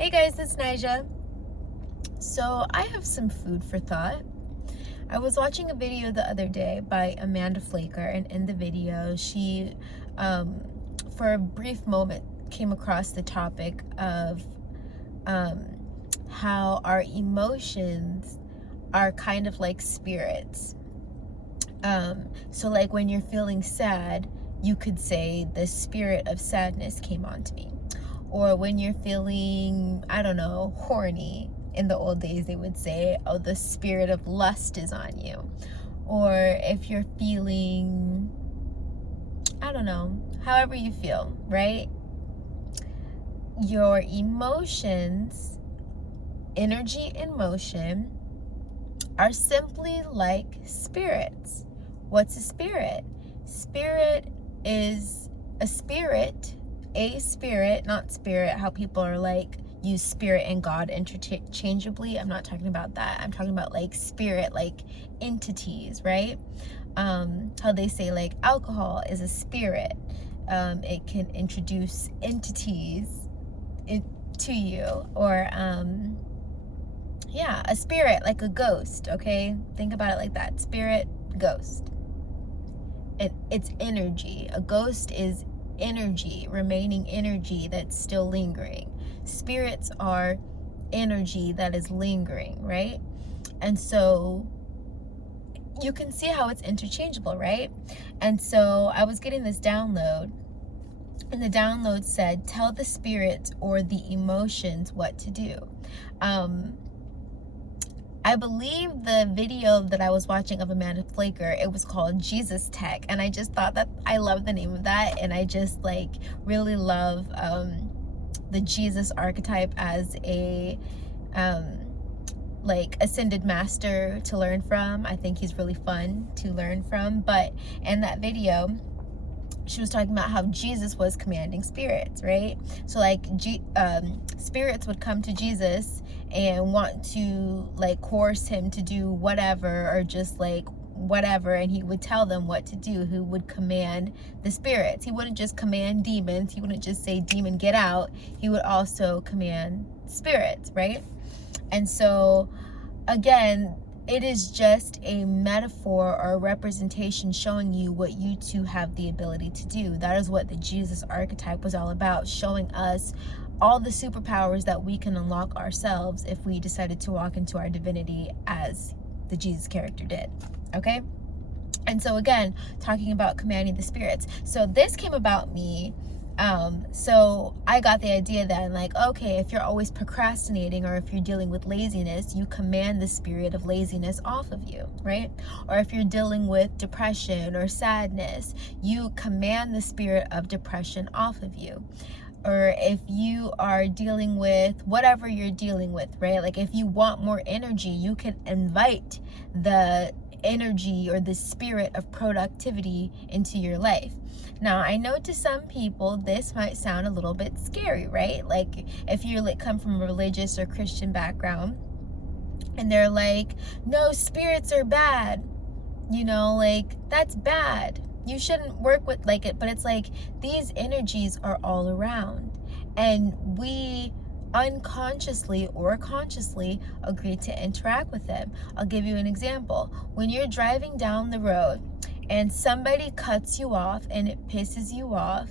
Hey guys, it's Nija. So I have some food for thought. I was watching a video the other day by Amanda Flaker, and in the video, she, for a brief moment, came across the topic of how our emotions are kind of like spirits. So like when you're feeling sad, you could say the spirit of sadness came onto me. Or when you're feeling, I don't know, horny, in the old days they would say, oh, the spirit of lust is on you. Or if you're feeling, I don't know, however you feel, right? Your emotions, energy in motion, are simply like spirits. What's a spirit? Spirit is a spirit, not spirit, how people are like, use spirit and God interchangeably. I'm not talking about that. I'm talking about like spirit, like entities, right? How they say like alcohol is a spirit. It can introduce entities to you, or yeah, a spirit, like a ghost, okay? Think about it like that. Spirit, ghost. It's energy. A ghost is energy, remaining energy that's still lingering. Spirits are energy that is lingering, right? And so you can see how it's interchangeable, right? And so I was getting this download, and the download said, tell the spirits or the emotions what to do. I believe the video that I was watching of Amanda Flaker, it was called Jesus Tech, and I just thought that I love the name of that, and I just like really love the Jesus archetype as a like ascended master to learn from. I think he's really fun to learn from. But in that video, she was talking about how Jesus was commanding spirits, right? So like spirits would come to Jesus and want to like coerce him to do whatever, or just like whatever, and he would tell them what to do. He would command the spirits. He wouldn't just command demons. He wouldn't just say, demon, get out. He would also command spirits, right? And so again, it is just a metaphor or a representation showing you what you two have the ability to do. That is what the Jesus archetype was all about, showing us all the superpowers that we can unlock ourselves if we decided to walk into our divinity as the Jesus character did, okay? And so again, talking about commanding the spirits. So this came about me. So I got the idea then, like, okay, if you're always procrastinating, or if you're dealing with laziness, you command the spirit of laziness off of you, right? Or if you're dealing with depression or sadness, you command the spirit of depression off of you. Or if you are dealing with whatever you're dealing with, right? Like if you want more energy, you can invite the energy or the spirit of productivity into your life. Now, I know to some people this might sound a little bit scary, right? Like if you like come from a religious or Christian background and they're like, no, spirits are bad, you know, like that's bad, you shouldn't work with like it. But it's like these energies are all around, and we unconsciously or consciously agree to interact with them. I'll give you an example. When you're driving down the road and somebody cuts you off and it pisses you off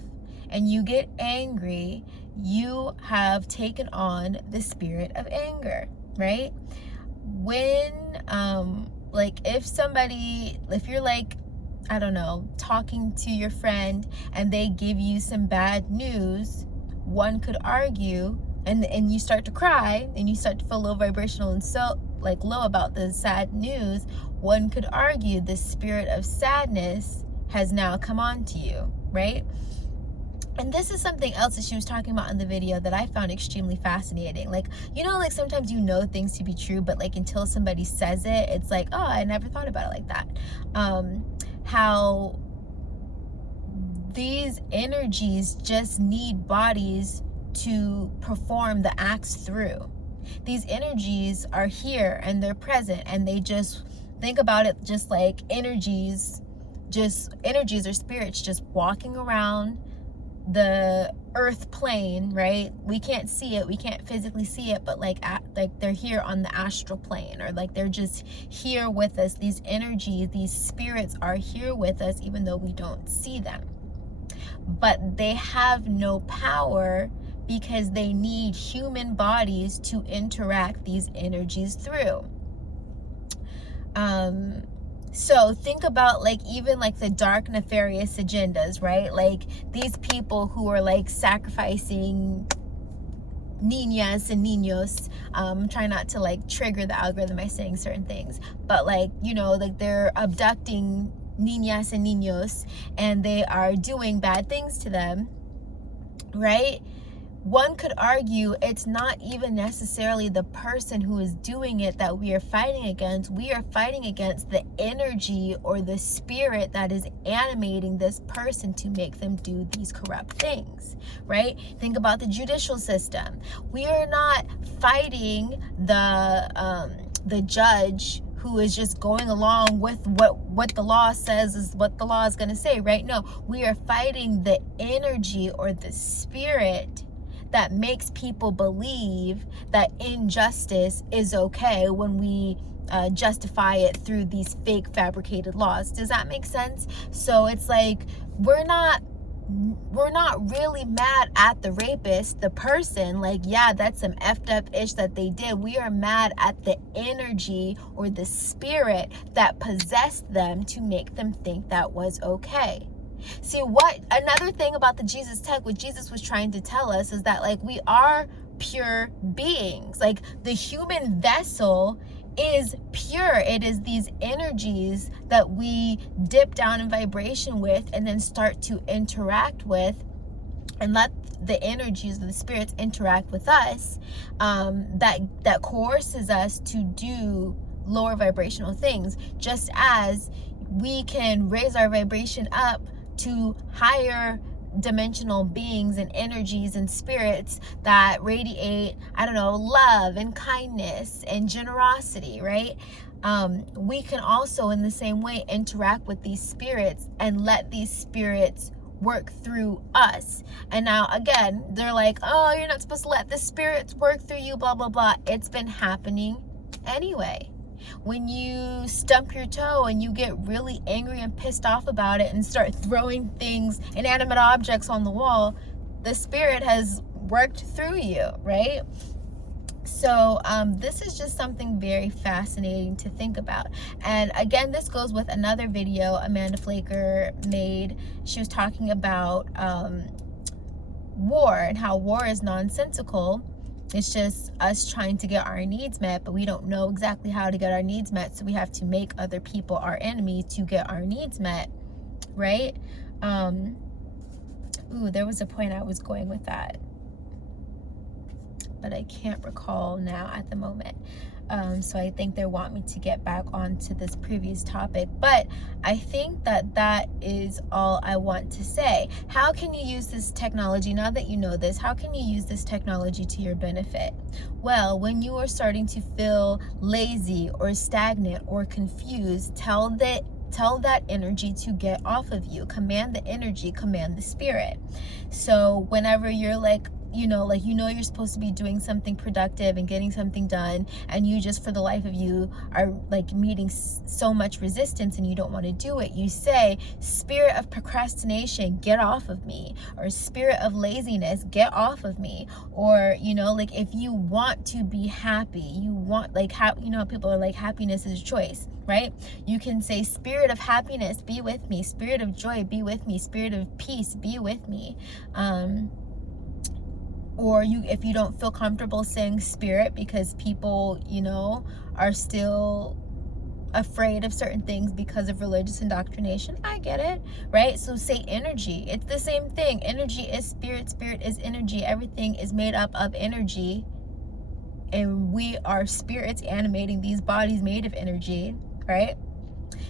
and you get angry, you have taken on the spirit of anger, right? When like if you're like, I don't know, talking to your friend and they give you some bad news, one could argue, and you start to cry and you start to feel low vibrational and so like low about the sad news, one could argue the spirit of sadness has now come on to you, right? And this is something else that she was talking about in the video that I found extremely fascinating. Like, you know, like sometimes you know things to be true, but like until somebody says it, it's like, oh, I never thought about it like that. How these energies just need bodies to perform the acts through. These energies are here and they're present, and they just think about it just like energies or spirits just walking around the earth plane, right? We can't see it, we can't physically see it, but like they're here on the astral plane, or like they're just here with us. These energies, these spirits are here with us even though we don't see them. But they have no power because they need human bodies to interact these energies through. So think about like even like the dark nefarious agendas, right? Like these people who are like sacrificing niñas and niños. Try not to like trigger the algorithm by saying certain things, but like, you know, like they're abducting niñas and niños and they are doing bad things to them, right? One could argue it's not even necessarily the person who is doing it that we are fighting against. We are fighting against the energy or the spirit that is animating this person to make them do these corrupt things, right? Think about the judicial system. We are not fighting the judge who is just going along with what the law says is what the law is going to say, right? No, we are fighting the energy or the spirit that makes people believe that injustice is okay when we justify it through these fake fabricated laws. Does that make sense? So it's like we're not really mad at the rapist, the person, like, yeah, that's some effed up ish that they did. We are mad at the energy or the spirit that possessed them to make them think that was okay. See, what another thing about the Jesus tech, what Jesus was trying to tell us is that like we are pure beings. Like the human vessel is pure. It is these energies that we dip down in vibration with and then start to interact with, and let the energies of the spirits interact with us, that coerces us to do lower vibrational things, just as we can raise our vibration up to higher dimensional beings and energies and spirits that radiate, I don't know, love and kindness and generosity, right? We can also in the same way interact with these spirits and let these spirits work through us. And now again, they're like, oh, you're not supposed to let the spirits work through you, blah, blah, blah. It's been happening anyway. When you stump your toe and you get really angry and pissed off about it and start throwing things, inanimate objects on the wall, the spirit has worked through you, right? So this is just something very fascinating to think about. And again, this goes with another video Amanda Flaker made. She was talking about war and how war is nonsensical. It's just us trying to get our needs met, but we don't know exactly how to get our needs met, so we have to make other people our enemy to get our needs met, right? There was a point I was going with that, but I can't recall now at the moment. So I think they want me to get back onto this previous topic, but I think that is all I want to say. How can you use this technology, now that you know this, how can you use this technology to your benefit? Well, when you are starting to feel lazy or stagnant or confused, tell that energy to get off of you. Command the energy, command the spirit. So whenever you're like, you're supposed to be doing something productive and getting something done, and you just for the life of you are like meeting so much resistance and you don't want to do it, you say, spirit of procrastination, get off of me, or spirit of laziness, get off of me. Or like if you want to be happy, you want like people are like, happiness is a choice, right? You can say, spirit of happiness, be with me. Spirit of joy, be with me. Spirit of peace, be with me. Or if you don't feel comfortable saying spirit because people, are still afraid of certain things because of religious indoctrination, I get it, right? So say energy. It's the same thing. Energy is spirit. Spirit is energy. Everything is made up of energy. And we are spirits animating these bodies made of energy, right?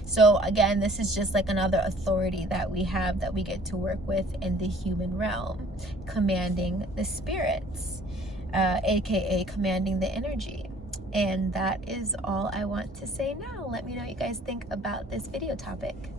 So again, this is just like another authority that we have that we get to work with in the human realm, commanding the spirits, aka commanding the energy. And that is all I want to say now. Let me know what you guys think about this video topic.